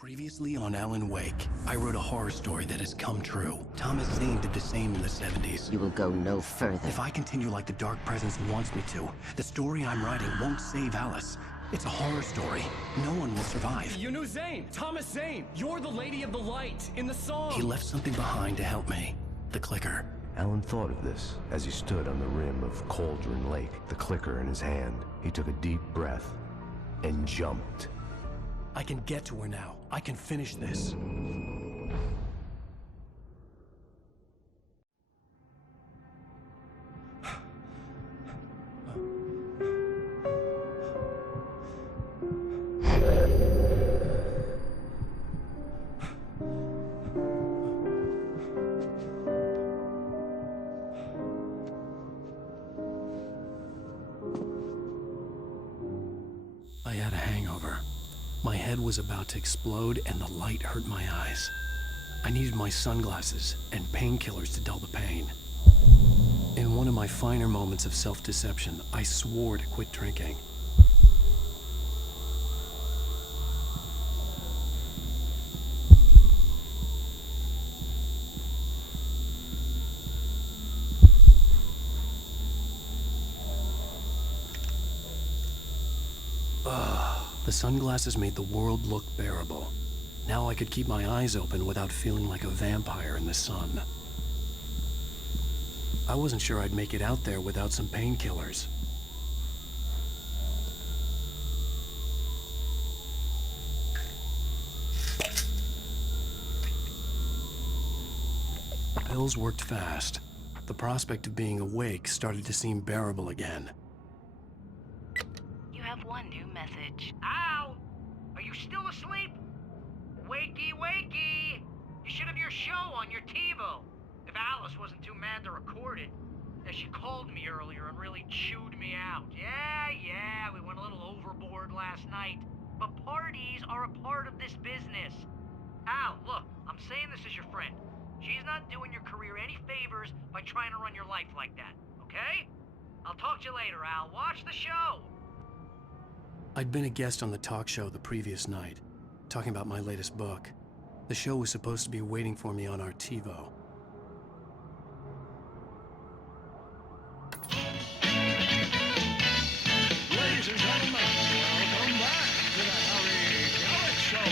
Previously on Alan Wake, I wrote a horror story that has come true. Thomas Zane did the same in the 70s. You will go no further. If I continue like the Dark Presence wants me to, the story I'm writing won't save Alice. It's a horror story. No one will survive. You knew Zane! Thomas Zane! You're the Lady of the Light in the song! He left something behind to help me. The clicker. Alan thought of this as he stood on the rim of Cauldron Lake, the clicker in his hand. He took a deep breath and jumped. I can get to her now. I can finish this. I had a hangover. My head was about to explode and the light hurt my eyes. I needed my sunglasses and painkillers to dull the pain. In one of my finer moments of self-deception, I swore to quit drinking. The sunglasses made the world look bearable. Now I could keep my eyes open without feeling like a vampire in the sun. I wasn't sure I'd make it out there without some painkillers. Pills worked fast. The prospect of being awake started to seem bearable again. You have one new message. Al! Are you still asleep? Wakey, wakey! You should have your show on your TiVo. If Alice wasn't too mad to record it. Yeah, she called me earlier and really chewed me out. Yeah, we went a little overboard last night. But parties are a part of this business. Al, look, I'm saying this as your friend. She's not doing your career any favors by trying to run your life like that, okay? I'll talk to you later, Al. Watch the show! I'd been a guest on the talk show the previous night, talking about my latest book. The show was supposed to be waiting for me on our TiVo. Ladies and gentlemen, welcome back to the Harry Gallic Show.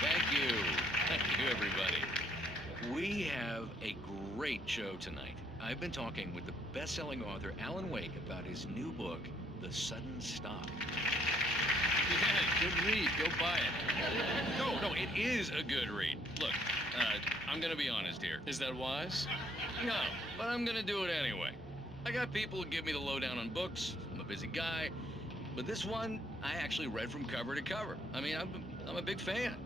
Thank you, everybody. We have a great show tonight. I've been talking with the best-selling author Alan Wake about his new book, The Sudden Stop. Yeah, good read. Go buy it. No, it is a good read. Look, I'm gonna be honest here. Is that wise? No, but I'm gonna do it anyway. I got people who give me the lowdown on books. I'm a busy guy. But this one, I actually read from cover to cover. I mean, I'm a big fan.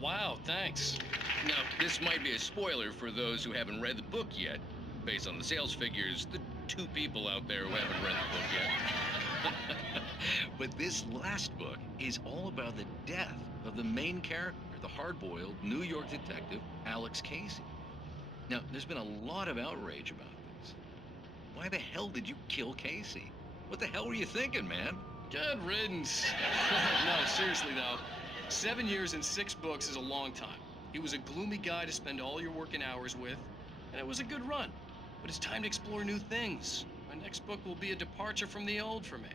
Wow, thanks. Now, this might be a spoiler for those who haven't read the book yet. Based on the sales figures, the 2 people out there who haven't read the book yet. But this last book is all about the death of the main character, the hard-boiled New York detective, Alex Casey. Now, there's been a lot of outrage about this. Why the hell did you kill Casey? What the hell were you thinking, man? Good riddance. No, seriously though, 7 years and 6 books is a long time. He was a gloomy guy to spend all your working hours with, and it was a good run. But it's time to explore new things. My next book will be a departure from the old for me.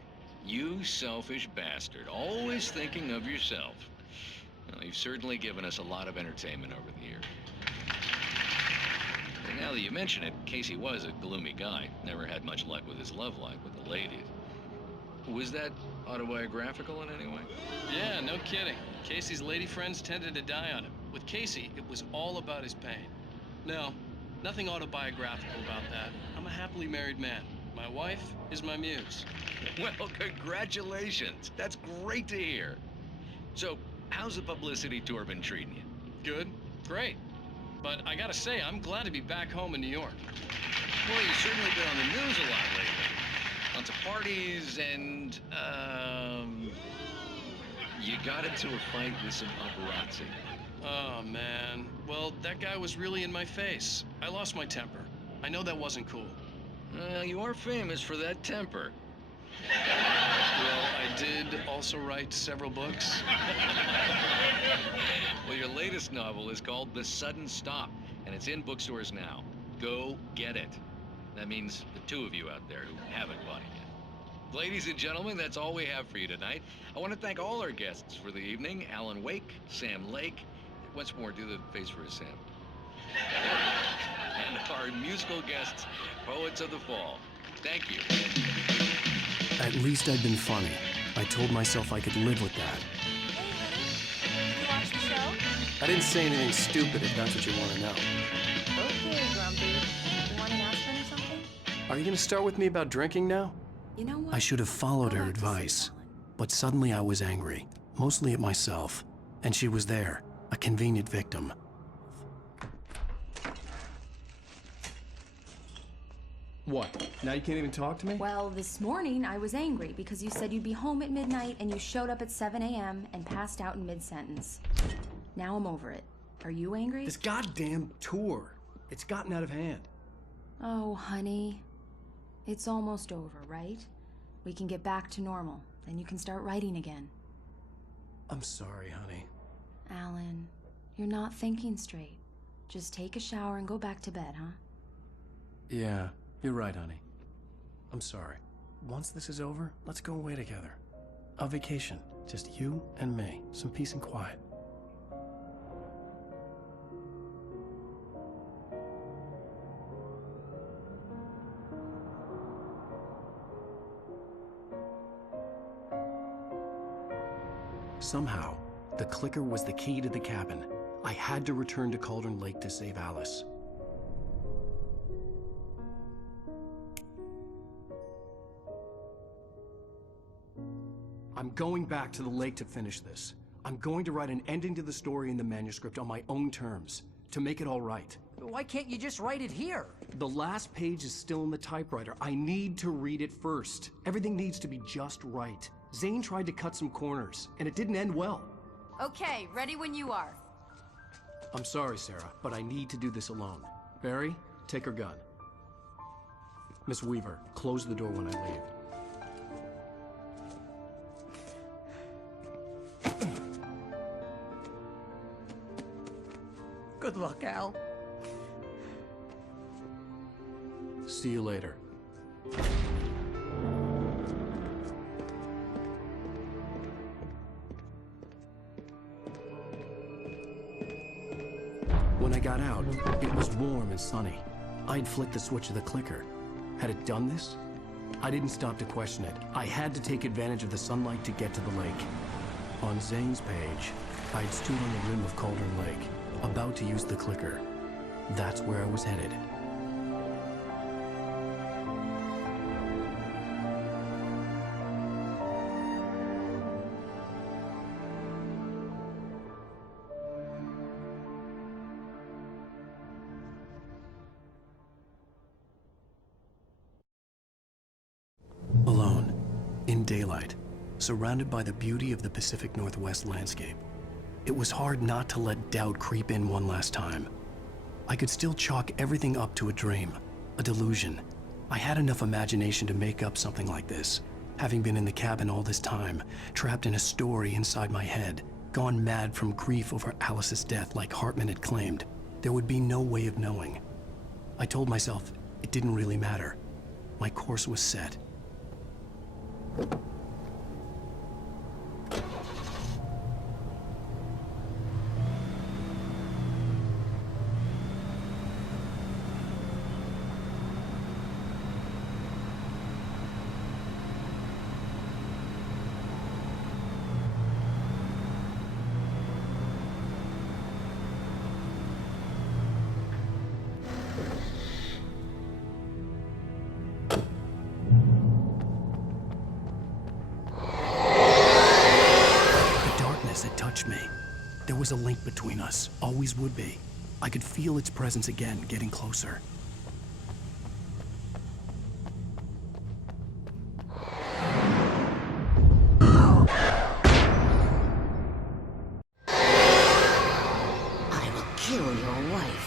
You selfish bastard, always thinking of yourself. Well, you've certainly given us a lot of entertainment over the years. And now that you mention it, Casey was a gloomy guy. Never had much luck with his love life with the ladies. Was that autobiographical in any way? Yeah, no kidding. Casey's lady friends tended to die on him. With Casey, it was all about his pain. No, nothing autobiographical about that. I'm a happily married man. My wife is my muse. Well, congratulations. That's great to hear. So, how's the publicity tour been treating you? Good, great. But I gotta say, I'm glad to be back home in New York. Well, you've certainly been on the news a lot lately. Lots of parties and, you got into a fight with some paparazzi. Oh, man. Well, that guy was really in my face. I lost my temper. I know that wasn't cool. Well, you are famous for that temper. Well, I did also write several books. Well, your latest novel is called The Sudden Stop, and it's in bookstores now. Go get it. That means the two of you out there who haven't bought it yet. Ladies and gentlemen, that's all we have for you tonight. I want to thank all our guests for the evening. Alan Wake, Sam Lake. Once more, do the face for a Sam. And our musical guests, Poets of the Fall. Thank you. At least I'd been funny. I told myself I could live with that. Hey, honey. Did you watch the show? I didn't say anything stupid if that's what you want to know. Okay, Grumpy. You want an aspirin or something? Are you going to start with me about drinking now? You know what? I should have followed Go her back to advice, sleep, but suddenly I was angry, mostly at myself, and she was there, a convenient victim. What? Now you can't even talk to me? Well, this morning I was angry because you said you'd be home at midnight and you showed up at 7 a.m. and passed out in mid-sentence. Now I'm over it. Are you angry? This goddamn tour. It's gotten out of hand. Oh, honey. It's almost over, right? We can get back to normal. Then you can start writing again. I'm sorry, honey. Alan, you're not thinking straight. Just take a shower and go back to bed, huh? Yeah, you're right, honey. I'm sorry. Once this is over, let's go away together. A vacation. Just you and me. Some peace and quiet. Somehow, the clicker was the key to the cabin. I had to return to Cauldron Lake to save Alice. I'm going back to the lake to finish this. I'm going to write an ending to the story in the manuscript on my own terms, to make it all right. Why can't you just write it here? The last page is still in the typewriter. I need to read it first. Everything needs to be just right. Zane tried to cut some corners, and it didn't end well. Okay, ready when you are. I'm sorry, Sarah, but I need to do this alone. Barry, take her gun. Miss Weaver, close the door when I leave. Good luck, Al. See you later. When I got out, it was warm and sunny. I'd flicked the switch of the clicker. Had it done this? I didn't stop to question it. I had to take advantage of the sunlight to get to the lake. On Zane's page, I'd stood on the rim of Cauldron Lake, about to use the clicker. That's where I was headed. Alone, in daylight, surrounded by the beauty of the Pacific Northwest landscape. It was hard not to let doubt creep in one last time. I could still chalk everything up to a dream, a delusion. I had enough imagination to make up something like this, having been in the cabin all this time, trapped in a story inside my head, gone mad from grief over Alice's death like Hartman had claimed. There would be no way of knowing. I told myself it didn't really matter. My course was set. Me. There was a link between us, always would be. I could feel its presence again, getting closer. I will kill your wife.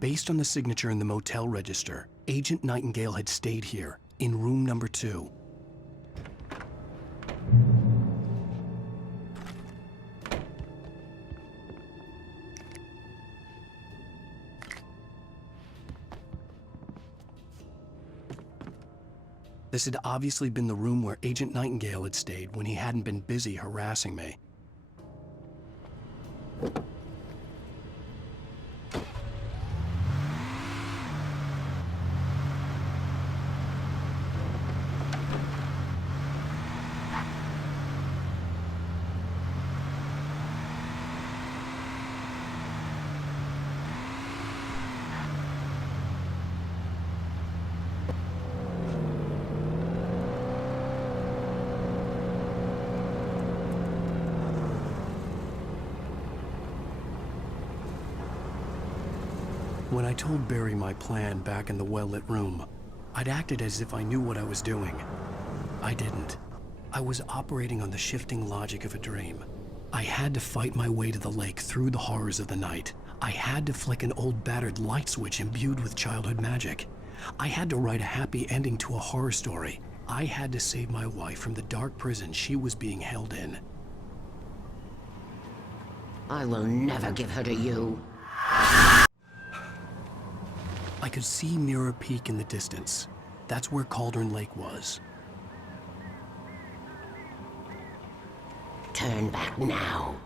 Based on the signature in the motel register, Agent Nightingale had stayed here, in room number 2. This had obviously been the room where Agent Nightingale had stayed when he hadn't been busy harassing me. When I told Barry my plan back in the well-lit room, I'd acted as if I knew what I was doing. I didn't. I was operating on the shifting logic of a dream. I had to fight my way to the lake through the horrors of the night. I had to flick an old battered light switch imbued with childhood magic. I had to write a happy ending to a horror story. I had to save my wife from the dark prison she was being held in. I will never give her to you. I could see Mirror Peak in the distance. That's where Cauldron Lake was. Turn back now.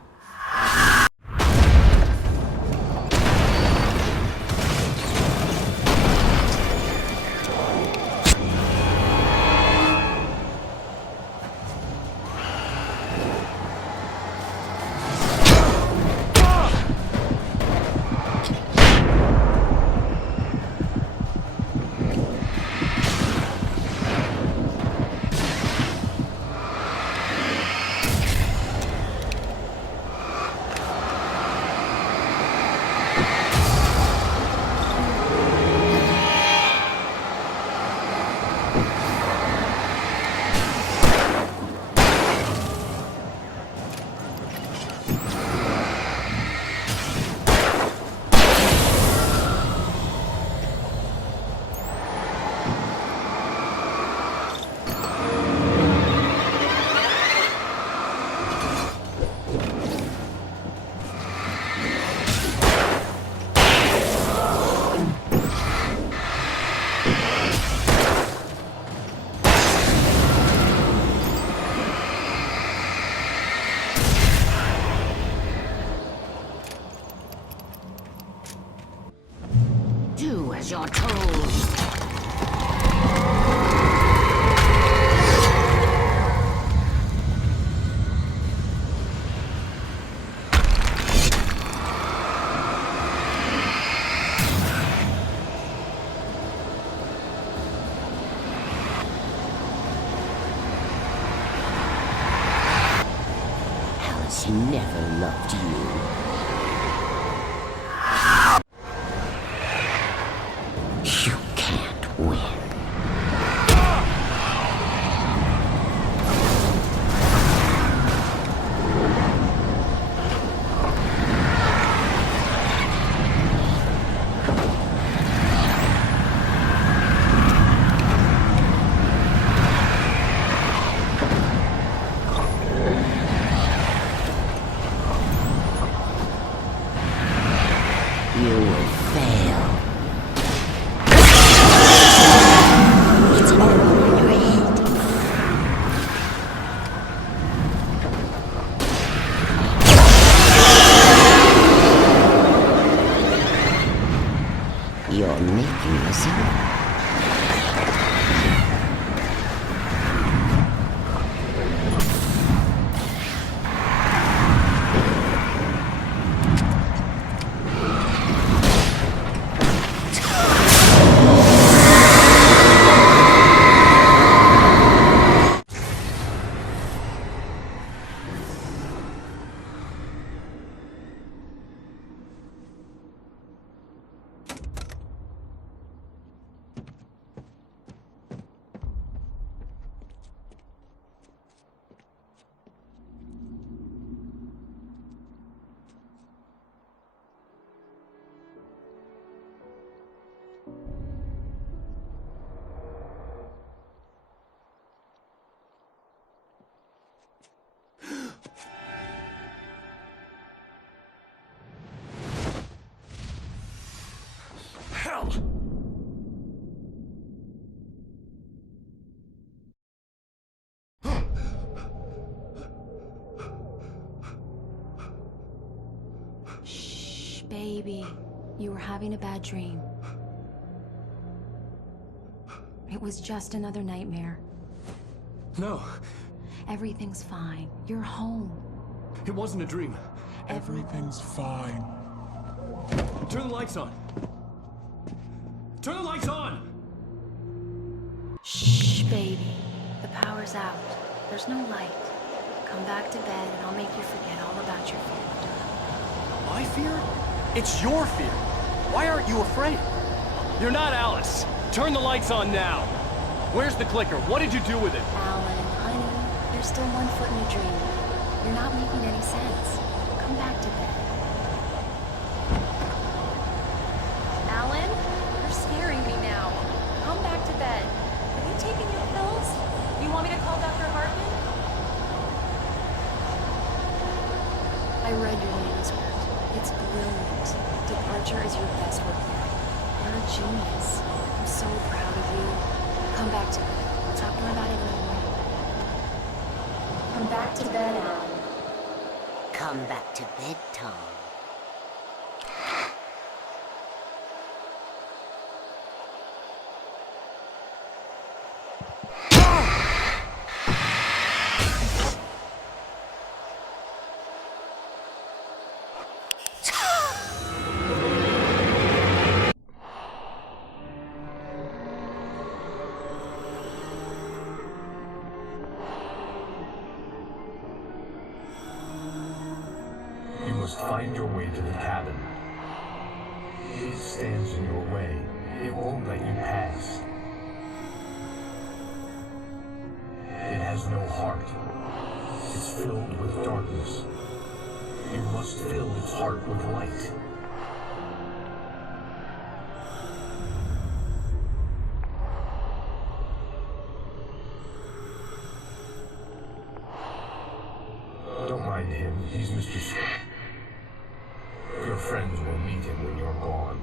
Do as you're told. Alice never loved you. You can't win. You will fail. It's all in your head. You're making us up. Baby, you were having a bad dream. It was just another nightmare. No, Everything's fine. You're home. it wasn't a dream. Everything's fine. Turn the lights on. Turn the lights on! Shh, baby. The power's out. There's no light. Come back to bed and I'll make you forget all about your fear. My fear? It's your fear. Why aren't you afraid? You're not Alice. Turn the lights on now. Where's the clicker? What did you do with it? Alan, honey, you're still 1 foot in a dream. You're not making any sense. Come back to bed. Alan, you're scaring me now. Come back to bed. Have you taken your pills? You want me to call Dr. Hartman? I read your manuscript. It's brilliant. Departure is your best work yet. You're a genius. I'm so proud of you. Come back to bed. We'll talk more about it in the morning. Come back to bed, Alan. Come back to bed, Tom. You must find your way to the cabin. It stands in your way. It won't let you pass. It has no heart. It's filled with darkness. You must fill its heart with light. Don't mind him. He's Mr. Your friends will meet him when you're gone.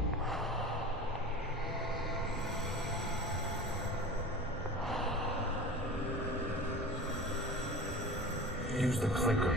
Use the clicker.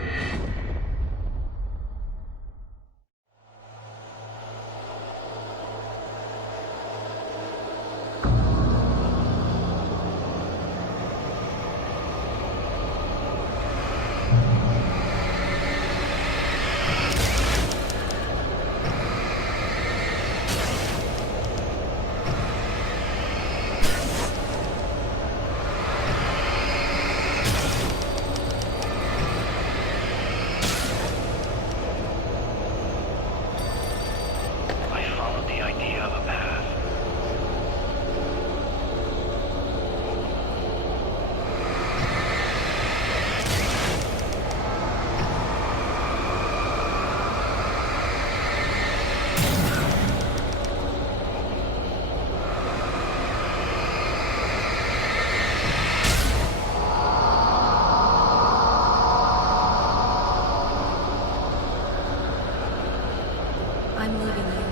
I'm leaving you.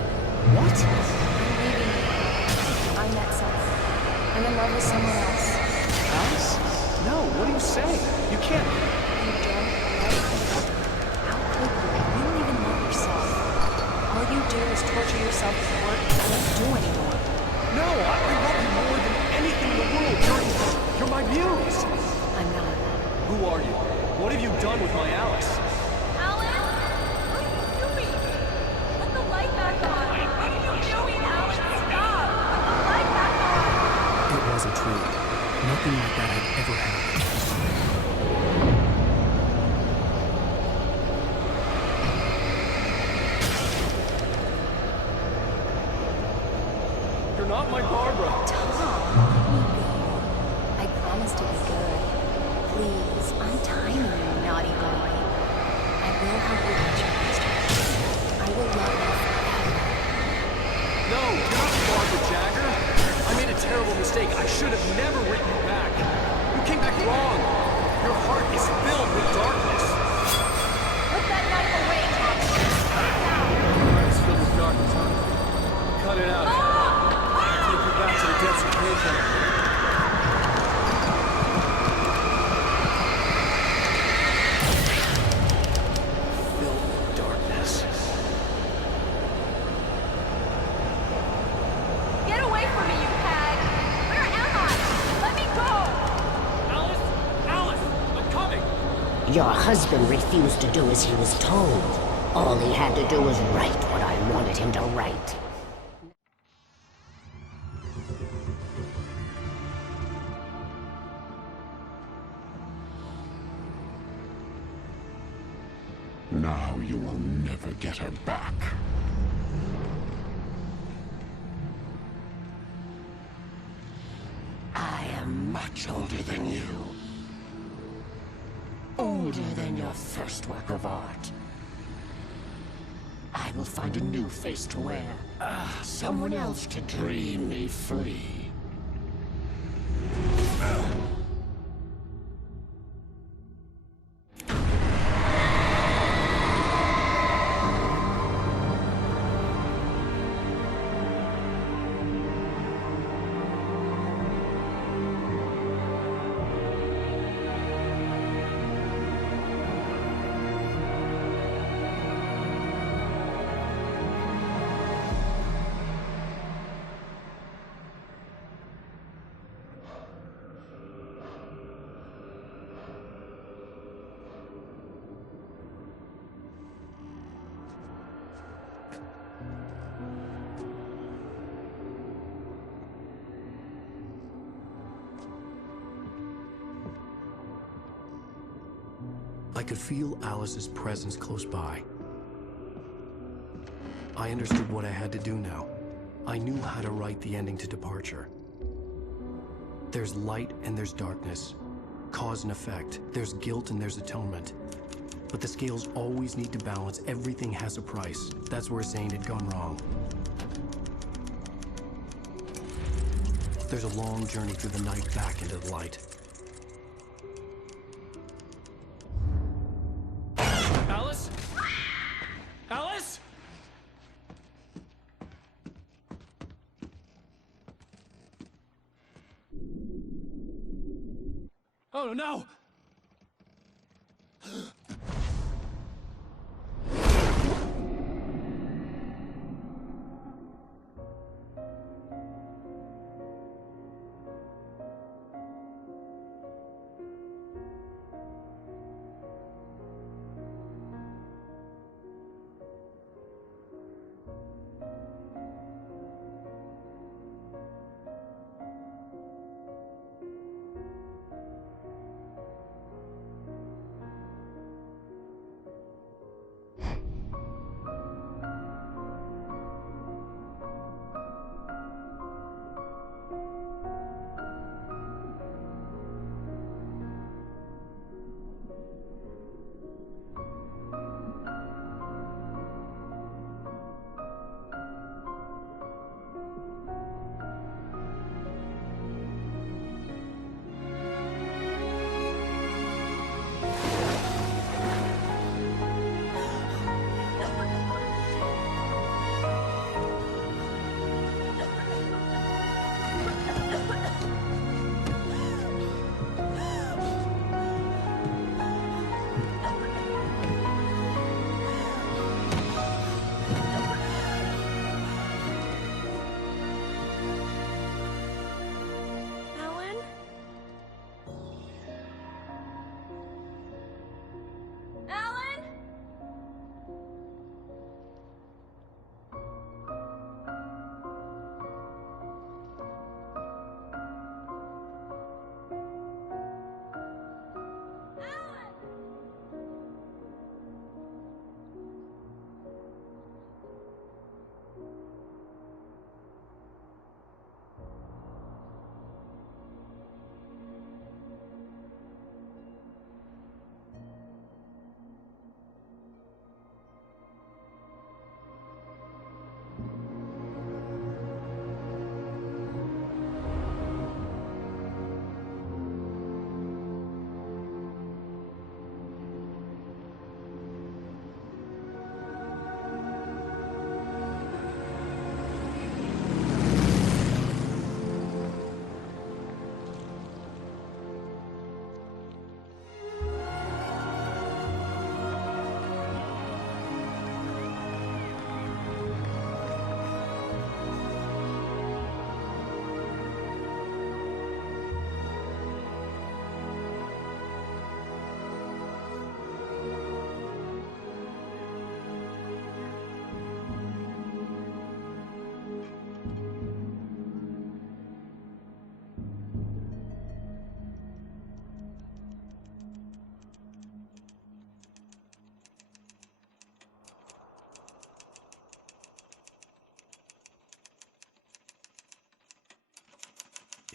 What? I'm leaving you. I met someone. I'm in love with someone else. Alice? No, what are you saying? You can't. You don't love me. How could you? You don't even love yourself. All you do is torture yourself with work you won't do anymore. No, I love you more than anything in the world. You're my muse. I'm not. Who are you? What have you done with my Alice? Alan? What are you doing? Put the light back on. What are you doing, Alan? Stop! Put the light back on! It wasn't true. Nothing like that had ever happened. You're not my Barbara. Tom, let me go. I promise to be good. Please, untie me, you naughty boy. I will help you reach your master. I will love you forever. No, you're not Barbara Jagger. I made a terrible mistake. I should have never written you back. You came back wrong. Your heart is filled with darkness. Put that knife away, Tom. Put it down. Your heart is filled with darkness, huh? Cut it out. Take you back to the depths of nature. Filled with darkness. Your husband refused to do as he was told. All he had to do was write what I wanted him to write. Now you will never get her back. I am much older than you. Older than your first work of art. I will find a new face to wear. Someone else to dream me free. I could feel Alice's presence close by. I understood what I had to do now. I knew how to write the ending to Departure. There's light and there's darkness. Cause and effect. There's guilt and there's atonement. But the scales always need to balance. Everything has a price. That's where Zane had gone wrong. There's a long journey through the night back into the light. Alice? Alice? Oh no!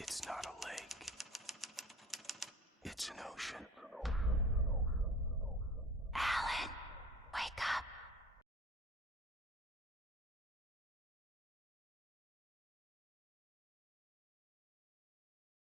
It's not a lake. It's an ocean.